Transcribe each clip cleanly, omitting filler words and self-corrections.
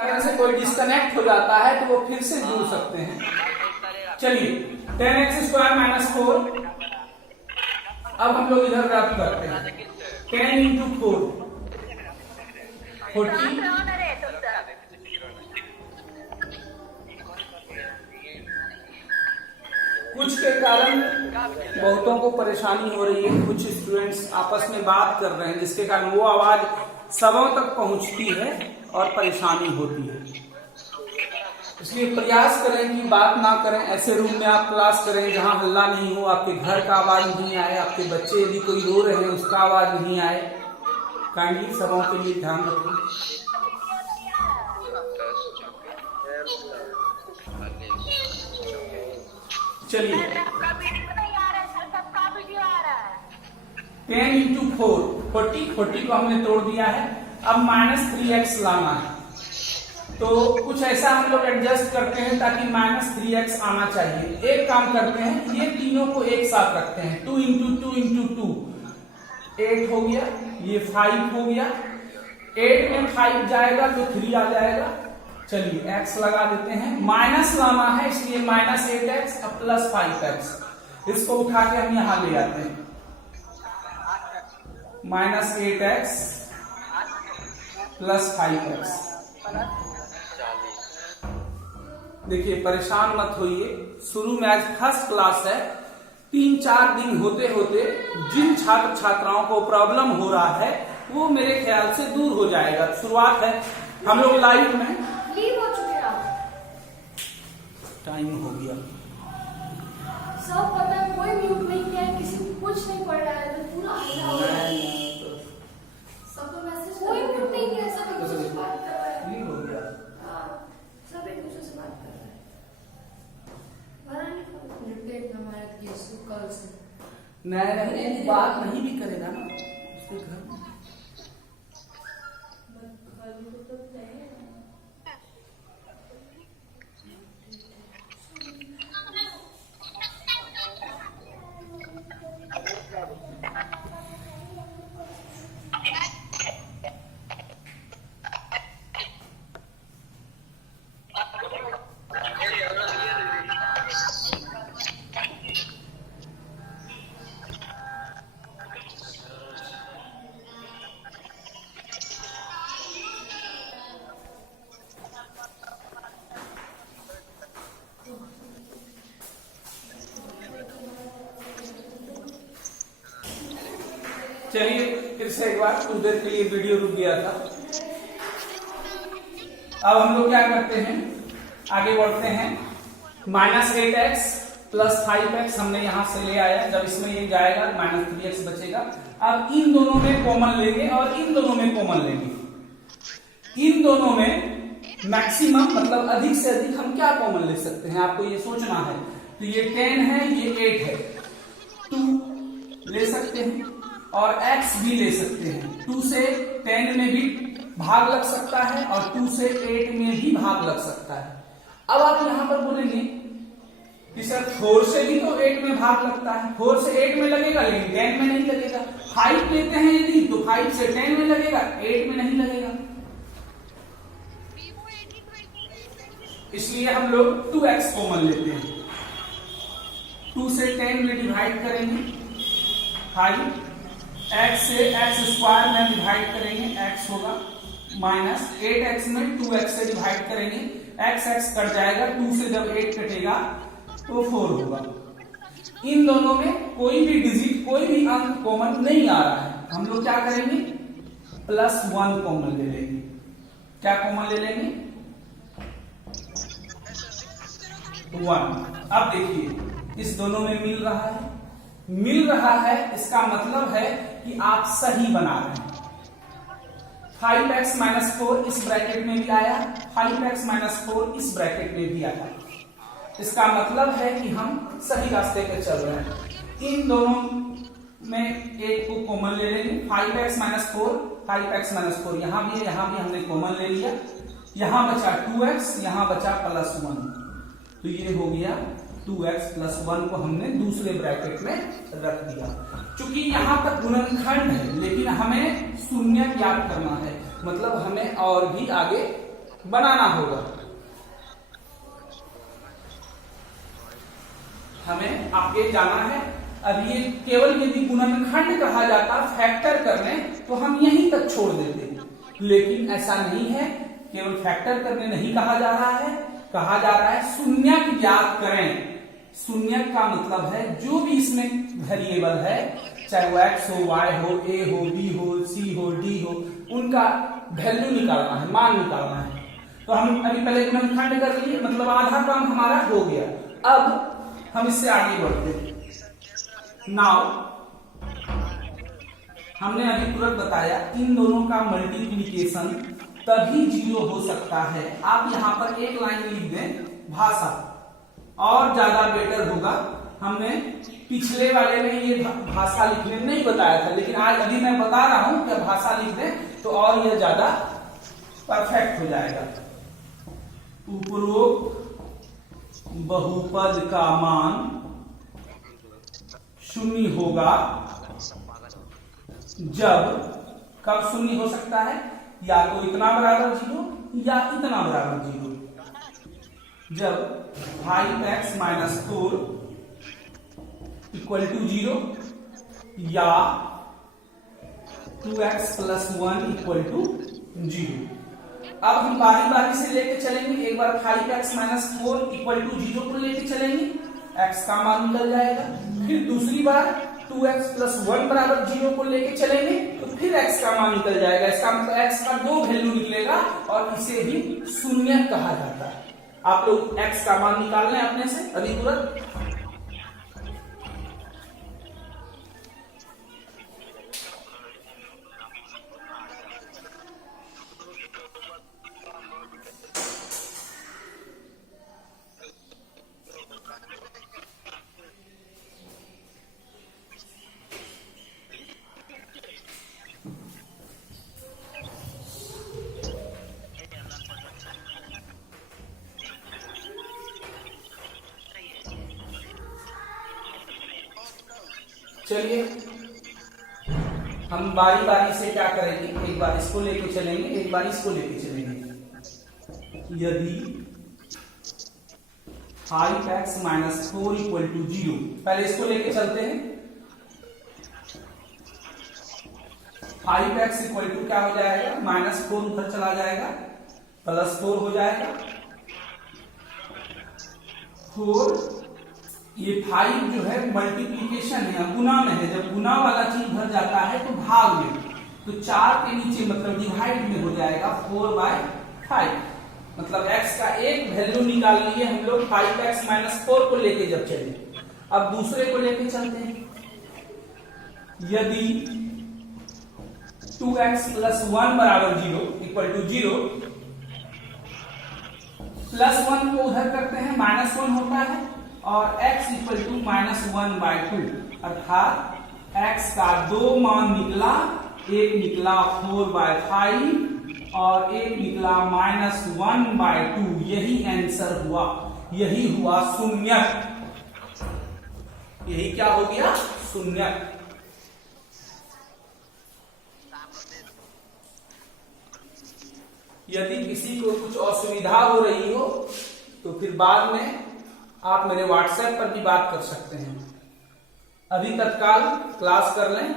कारण से कोई डिस्कनेक्ट हो जाता है तो वो फिर से जुड़ सकते हैं। चलिए 10x² - 4, अब हम लोग इधर रद्द करते हैं। 10 × 4 40। कुछ के कारण बहुतों को परेशानी हो रही है, कुछ स्टूडेंट्स आपस में बात कर रहे हैं जिसके कारण वो आवाज सबों तक पहुंचती है और परेशानी होती है। इसलिए प्रयास करें कि बात ना करें, ऐसे रूम में आप क्लास करें जहां हल्ला नहीं हो, आपके घर का आवाज नहीं आए, आपके बच्चे यदि कोई रो रहे हैं उसका आवाज नहीं आए। काइंडली सबों के लिए ध्यान रखें। चलिए 10 × 4 40 को हमने तोड़ दिया है। अब -3x लाना है तो कुछ ऐसा हम लोग एडजस्ट करते हैं ताकि -3x आना चाहिए। एक काम करते हैं, ये तीनों को एक साथ रखते हैं। 2 × 2 × 2 8 हो गया, ये 5 हो गया। 8 में 5 जाएगा तो 3 आ जाएगा। चलिए x लगा देते हैं, माइनस लाना है इसलिए -8x अब +5x। इसको उठा के हम यहां ले आते हैं। -8x + 5x। देखिए परेशान मत होइए, शुरू में आज फर्स्ट क्लास है। 3-4 दिन होते होते जिन छात्र छात्राओं को प्रॉब्लम हो रहा है वो मेरे ख्याल से दूर हो जाएगा। शुरुआत है, हम लोग लाइव में लीव हो चुके हैं आप। टाइम हो गया सब पता है, कोई म्यूट नहीं किया है, किसी को कुछ नहीं पड़ रहा है तो पूरा हल्ला हो रहा है। सब तो मैसेज कोई म्यूट नहीं किया, सब एक दूसरे से बात कर रहा है। हो गया। हाँ, सब एक दूसरे से बात कर रहा है। भरा नहीं हमारा केस कल से नहीं बात नहीं भी करेगा ना उसके घर में। चलिए फिर से एक बार, कुछ देर के लिए वीडियो रुक गया था। अब हम लोग क्या करते हैं, आगे बढ़ते हैं। -8x + 5x हमने यहां से ले आया, जब इसमें ये जाएगा -3x बचेगा। अब इन दोनों में कॉमन लेंगे और इन दोनों में कॉमन लेंगे। इन दोनों में मैक्सिमम मतलब अधिक से अधिक हम क्या कॉमन ले सकते हैं, आपको ये सोचना है। तो ये 10 है, ये 8 है, 2 ले सकते हैं और x भी ले सकते हैं। 2 से 10 में भी भाग लग सकता है और 2 से 8 में भी भाग लग सकता है। अब आप यहां पर बोलेंगे कि सर 4 से भी तो 8 में भाग लगता है, 4 से 8 में लगेगा लेकिन 10 में नहीं लगेगा। 5 लेते हैं यदि तो 5 से 10 में लगेगा, 8 में नहीं लगेगा। इसलिए हम लोग 2x कॉमन लेते हैं। 2 से 10 में डिवाइड करेंगे 5, x से x² में डिवाइड करेंगे x होगा, -8x में 2x से डिवाइड करेंगे, x कट जाएगा, 2 से जब 8 कटेगा तो 4 होगा। इन दोनों में कोई भी डिजिट, कोई भी अंक कॉमन नहीं आ रहा है। हम लोग क्या करेंगे, +1 कॉमन ले लेंगे। क्या कॉमन ले लेंगे, 1। अब देखिए इस दोनों में मिल रहा है, इसका मतलब है कि आप सही बना रहे हैं। 5x - 4 इस ब्रैकेट में भी आया, 5x - 4 इस ब्रैकेट में भी आया। इसका मतलब है कि हम सही रास्ते पे चल रहे हैं। इन दोनों में एक को कॉमन ले लेंगे, 5x - 4, 5x - 4 यहां भी हमने कॉमन ले लिया। यहां बचा 2x, यहां बचा +1, तो ये हो गया 2x + 1 को हमने दूसरे ब्रैकेट में रख दिया। चूंकि यहां तक गुणनखंड है लेकिन हमें शून्य ज्ञात करना है, मतलब हमें और भी आगे बनाना होगा। हमें आगे जाना है। अब ये केवल यदि गुणनखंड कहा जाता, फैक्टर करने, तो हम यहीं तक छोड़ देते, लेकिन ऐसा नहीं है। केवल फैक्टर करने नहीं कहा जा रहा है, कहा जा रहा है शून्यक ज्ञात करें। शून्यक का मतलब है जो भी इसमें वेरिएबल है, चाहे वो x हो, y हो, a हो, b हो, c हो, d हो, उनका वैल्यू निकालना है, मान निकालना है। तो हम अभी पहले गुणनखंड कर लिए, मतलब आधा काम हमारा हो गया। अब हम इससे आगे बढ़ते हैं। नाउ हमने अभी तुरंत बताया इन दोनों का मल्टीप्लिकेशन तभी 0 हो सकता है। आप यहां पर एक लाइन लिख दें भाषा, और ज्यादा बेटर होगा। हमने पिछले वाले में ये भाषा लिखने नहीं बताया था, लेकिन आज अभी मैं बता रहा हूं कि भाषा लिख दें तो और ये ज्यादा परफेक्ट हो जाएगा। उपरोक्त बहुपद का मान 0 होगा जब, कब 0 हो सकता है, या तो इतना बराबर 0 या इतना बराबर 0, जब 5x - 4 = 0 या 2x + 1 = 0। अब हम बारी बारी से लेके चलेंगे। एक बार 5x - 4 = 0 को लेके चलेंगे, x का मान निकल जाएगा। फिर दूसरी बार 2x + 1 = 0 को लेके चलेंगे, तो फिर x का मान निकल जाएगा। इसका मतलब x का 2 वैल्यू निकलेगा, और इसे भी शून्य कहा जाता है। आप लोग x का मान निकाल लें अपने से अभी तुरंत। चलिए हम बारी बारी से क्या करेंगे, एक बार इसको लेके चलेंगे, एक बार इसको लेके चलेंगे। यदि 5x - 4 = 0, पहले इसको लेके चलते हैं। 5x = क्या हो जाएगा, -4 उधर चला जाएगा, +4 हो जाएगा। 4, ये 5 जो है मल्टीप्लीकेशन है, गुना में है। जब गुना वाला चीज भर जाता है तो भाग में, तो 4 के नीचे मतलब डिवाइड में हो जाएगा 4/5। मतलब x का एक वैल्यू निकाल लिए हम लोग 5x - 4 को लेके जब चले। अब दूसरे को लेके चलते हैं। यदि 2x + 1 = 0 = 0, +1 को उधर करते हैं, -1 होता है, और x = -1/2, अर्थात x का 2 मान निकला, एक निकला 4/5 और एक निकला -1/2। यही आंसर हुआ, यही हुआ शून्यक। यही क्या हो गया, शून्यक। यदि किसी को कुछ असुविधा हो रही हो तो फिर बाद में आप मेरे व्हाट्सएप पर भी बात कर सकते हैं। अभी तत्काल क्लास कर लें।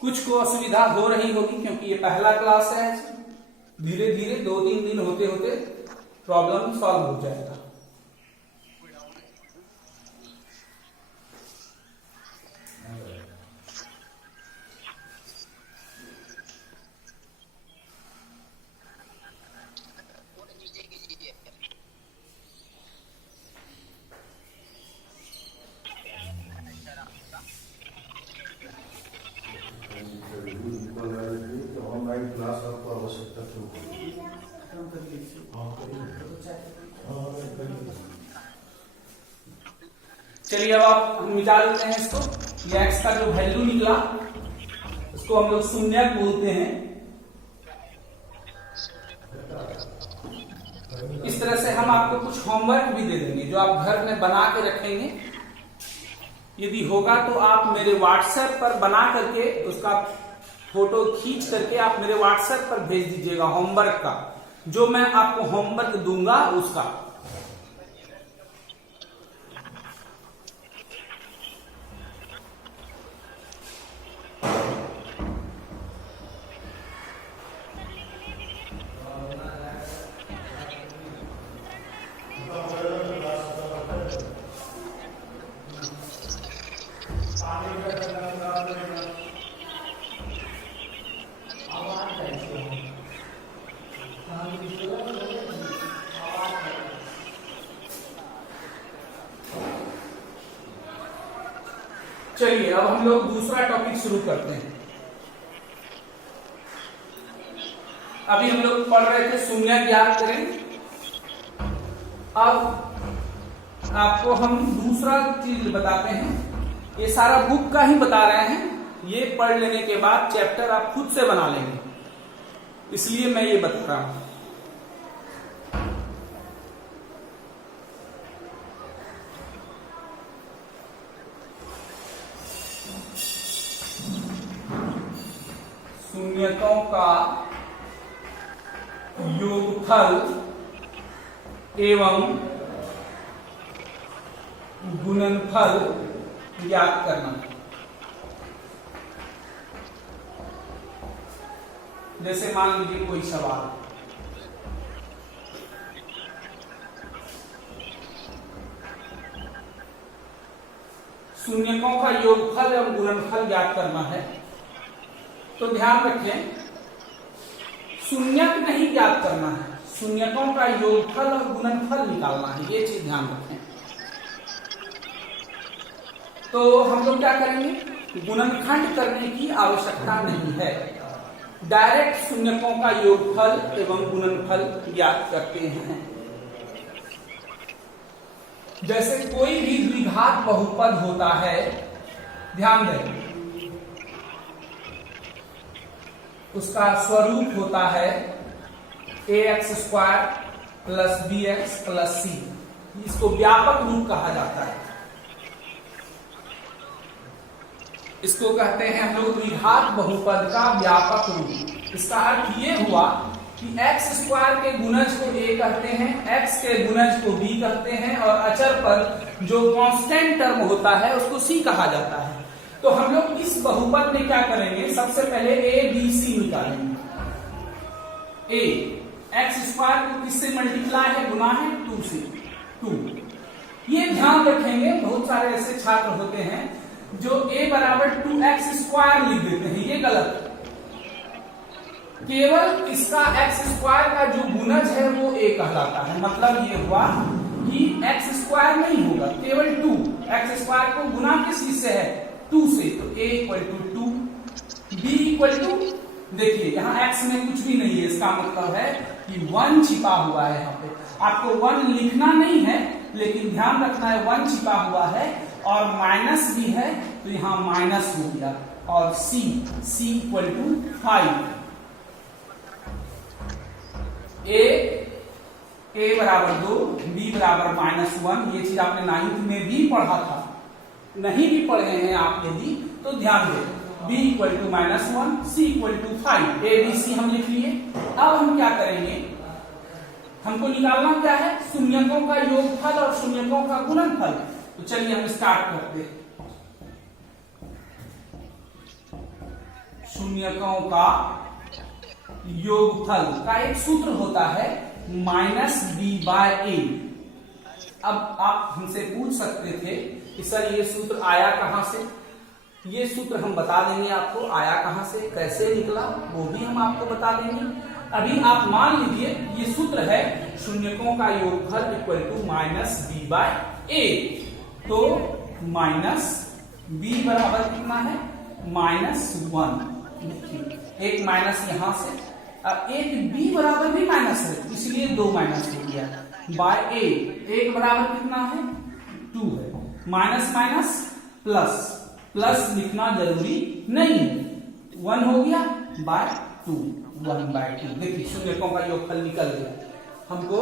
कुछ को असुविधा हो रही होगी क्योंकि ये पहला क्लास है। धीरे धीरे 2-3 दिन होते होते प्रॉब्लम सॉल्व हो जाएगा। क्लास आपको आवश्यकता क्यों? चलिए अब हम मिटा देते हैं इसको। ये x का जो वैल्यू निकला उसको हम लोग शून्यक बोलते हैं। इस तरह से हम आपको कुछ होमवर्क भी दे देंगे जो आप घर में बना के रखेंगे। यदि होगा तो आप मेरे व्हाट्सएप पर बना करके उसका फोटो खींच करके आप मेरे व्हाट्सएप पर भेज दीजिएगा होमवर्क का। जो मैं आपको होमवर्क दूंगा उसका। चलिए अब हम लोग दूसरा टॉपिक शुरू करते हैं। अभी हम लोग पढ़ रहे थे शून्यक याद करें। अब आपको हम दूसरा चीज बताते हैं। ये सारा बुक का ही बता रहे हैं, ये पढ़ लेने के बाद चैप्टर आप खुद से बना लेंगे, इसलिए मैं ये बता रहा हूं। शून्यकों का योगफल एवं गुणनफल ज्ञात करना। जैसे मान लीजिए कोई सवाल, शून्यकों का योगफल एवं गुणनफल ज्ञात करना है, तो ध्यान रखें शून्यक नहीं ज्ञात करना है, शून्यकों का योगफल और गुणनफल निकालना है, ये चीज ध्यान रखें। तो हम लोग क्या करेंगे, गुणनखंड करने की आवश्यकता नहीं है, डायरेक्ट शून्यकों का योगफल एवं गुणनफल ज्ञात करते हैं। जैसे कोई भी द्विघात बहुपद होता है, ध्यान दें, उसका स्वरूप होता है ax² plus bx plus c। इसको व्यापक रूप कहा जाता है। इसको कहते हैं हम लोग द्विघात बहुपद का व्यापक रूप। इसका अर्थ ये हुआ कि x² के गुणज को a कहते हैं, x के गुणज को b कहते हैं, और अचर पर जो कांस्टेंट टर्म होता है उसको c कहा जाता है। तो हम लोग इस बहुपद में क्या करेंगे, सबसे पहले a b c निकालेंगे। a x² को किससे मल्टीप्लाई है, गुना है 2 से, 2। ये ध्यान रखेंगे, बहुत सारे ऐसे छात्र होते हैं जो a बराबर 2x² लिख देते हैं, ये गलत। केवल इसका x² का जो गुणज है वो a कहलाता है। मतलब ये हुआ कि x² नहीं होगा, केवल 2। x² को गुना किस चीज से है, 2 से, तो a equal to 2, b equal to, देखिए यहाँ x में कुछ भी नहीं है, इसका मतलब है कि 1 छिपा हुआ है। यहाँ पे आपको 1 लिखना नहीं है, लेकिन ध्यान रखना है 1 छिपा हुआ है, और माइनस भी है, तो यहाँ माइनस हो गया, और c इक्वल टू 5। a बराबर 2, b बराबर -1। ये चीज आपने 9th में भी पढ़ा था, नहीं भी पढ़े हैं आप यदि तो ध्यान दें। b equal to -1, c equal to 5, a b c हम लिख लिए। अब हम क्या करेंगे, हमको निकालना क्या है, शून्यकों का योगफल और शून्यकों का गुणनफल। तो चलिए हम स्टार्ट करते हैं। शून्यकों का योगफल का एक सूत्र होता है -b/a। अब आप हमसे पूछ सकते थे कि सर ये सूत्र आया कहां से, ये सूत्र हम बता देंगे आपको आया कहां से, कैसे निकला वो भी हम आपको बता देंगे। अभी आप मान लीजिए ये सूत्र है शून्यकों का योगफल इक्वल टू -b/a। तो -b बराबर कितना है, -1। एक माइनस यहां से, अब एक b बराबर भी माइनस है, इसलिए 2 माइनस हो गया बाय a। एक बराबर कितना है, 2 है। माइनस माइनस प्लस, प्लस लिखना जरूरी नहीं, 1 हो गया बाय 2, 1/2। देखिए शून्यकों का योगफल निकल गया। हमको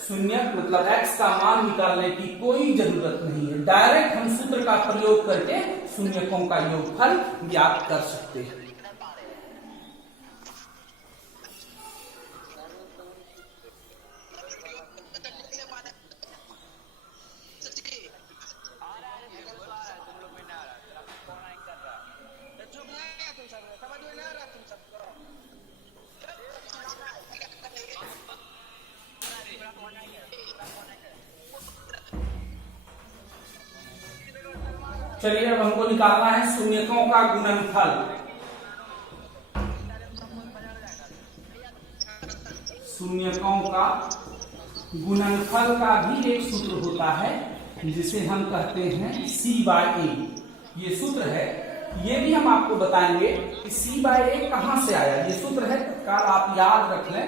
शून्य मतलब x का मान निकालने की कोई जरूरत नहीं है, डायरेक्ट हम सूत्र का प्रयोग करके शून्यकों का योगफल ज्ञात कर सकते हैं। चलिए अब हमको निकालना है शून्यकों का गुणनफल। शून्यकों का गुणनफल का भी एक सूत्र होता है जिसे हम कहते हैं C/A। ये सूत्र है, ये भी हम आपको बताएंगे कि C/A कहां से आया। ये सूत्र है, तत्काल आप याद रख लें।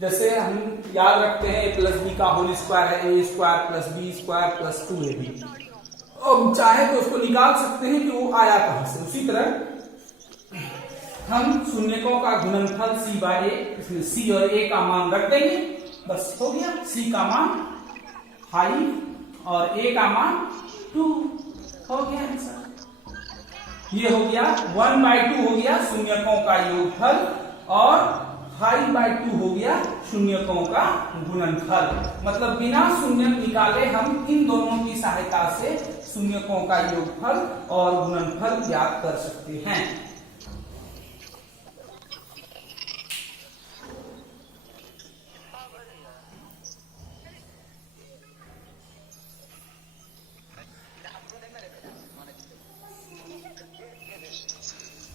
जैसे हम याद रखते हैं a + b का होल स्क्वायर है a² + b² + 2ab। अब चाहे तो उसको निकाल सकते हैं कि वो आया कहां से। उसी तरह हम शून्यकों का गुणनफल C/A, इसमें C और A का मान रख देंगे, बस हो गया। C का मान 5 और A का मान 2 हो गया आंसर। ये हो गया 1/2 हो गया शून्यकों का योगफल और 5/2 हो गया शून्यकों का गुणनफल। मतलब बिना शून्यक निकाले हम इन दोनों की सहायता से शून्यकों का योगफल और गुणनफल ज्ञात कर सकते हैं।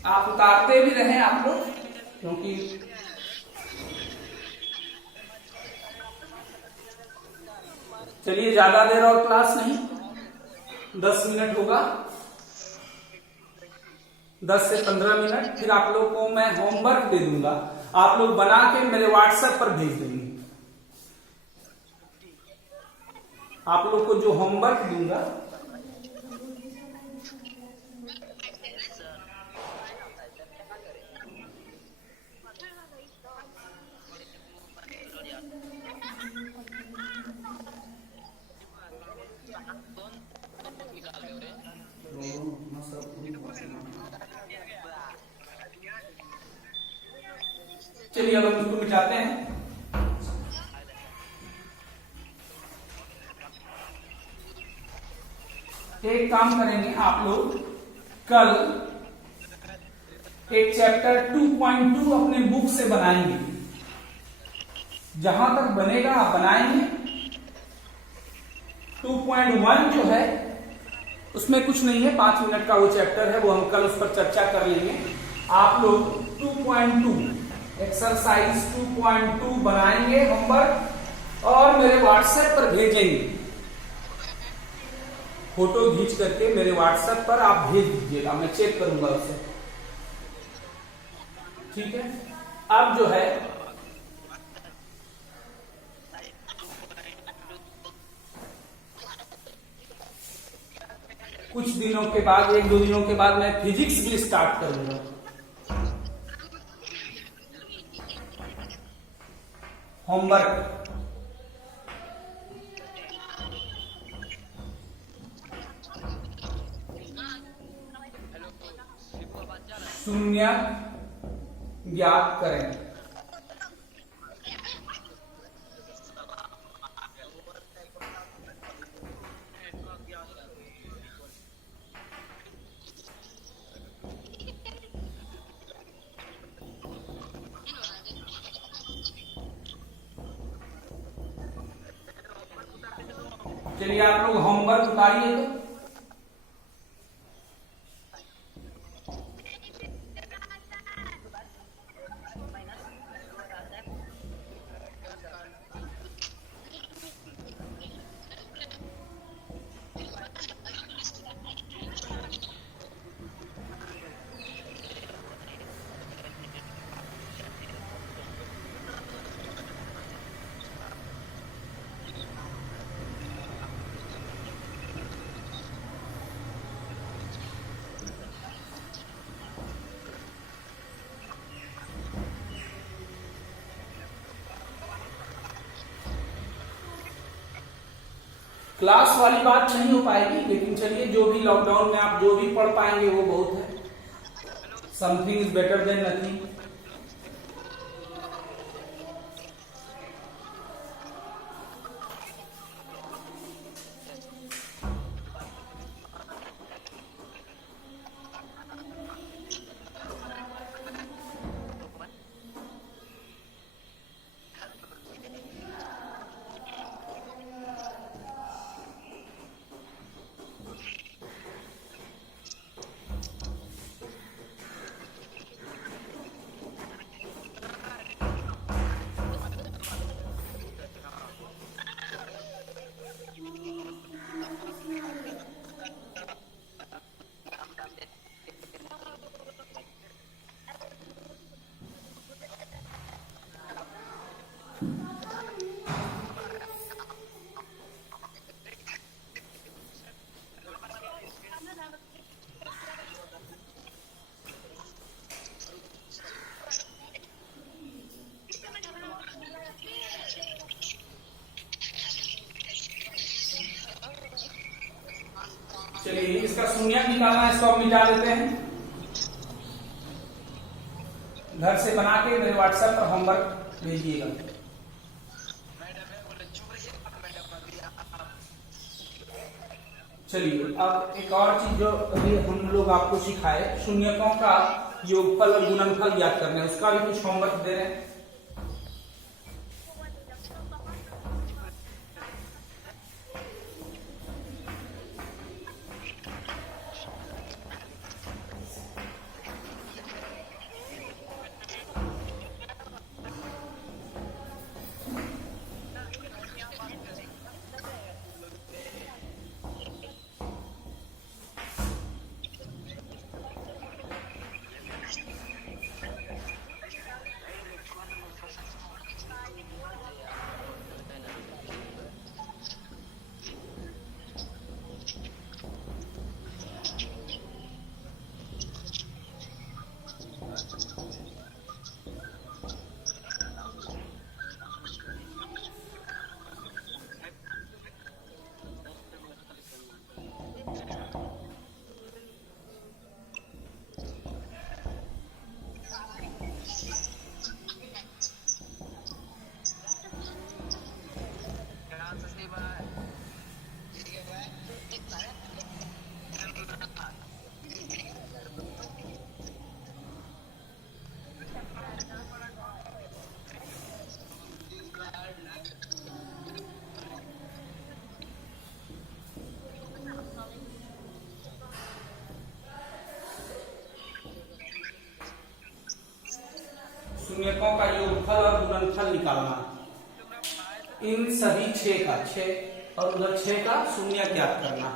आप उतारते भी रहे आप लोग, क्योंकि चलिए ज्यादा देर और क्लास नहीं, 10 मिनट होगा, 10 से 15 मिनट। फिर आप लोग को मैं होमवर्क दे दूंगा, आप लोग बना के मेरे व्हाट्सएप पर भेज देंगे। आप लोग को जो होमवर्क दूंगा चलिए अब हम इसको मिटाते हैं। एक काम करेंगे आप लोग, कल एक चैप्टर 2.2 अपने बुक से बनाएंगे। जहां तक बनेगा आप बनाएंगे। 2.1 जो है उसमें कुछ नहीं है, 5 मिनट का वो चैप्टर है, वो हम कल उस पर चर्चा कर लेंगे। आप लोग 2.2 एक्सरसाइज 2.2 बनाएंगे होमवर्क और मेरे व्हाट्सएप पर भेजेंगे। फोटो खींच करके मेरे व्हाट्सएप पर आप भेज दीजिएगा, मैं चेक करूंगा उसे। ठीक है। अब जो है कुछ दिनों के बाद, 1-2 दिनों के बाद मैं फिजिक्स भी स्टार्ट करूंगा। होमवर्क शून्य ज्ञात करें। चलिए आप लोग होमवर्क उतारिए तो। क्लास वाली बात नहीं हो पाएगी, लेकिन चलिए जो भी लॉकडाउन में आप जो भी पढ़ पाएंगे वो बहुत है। Something is better than nothing. चलिए इसका शून्य निकालना है, इसको अब मिटा देते हैं। घर से बना के मेरे व्हाट्सएप पर होमवर्क भेजिएगा। चलिए अब एक और चीज जो अभी हम लोग आपको सिखाए, शून्यकों का योगफल और गुणनफल ज्ञात करना है, उसका भी कुछ होमवर्क दे रहे हैं। शून्यकों का योगफल और गुणनफल निकालना, इन सभी 6 का 6 और उधर 6 का शून्य ज्ञात करना।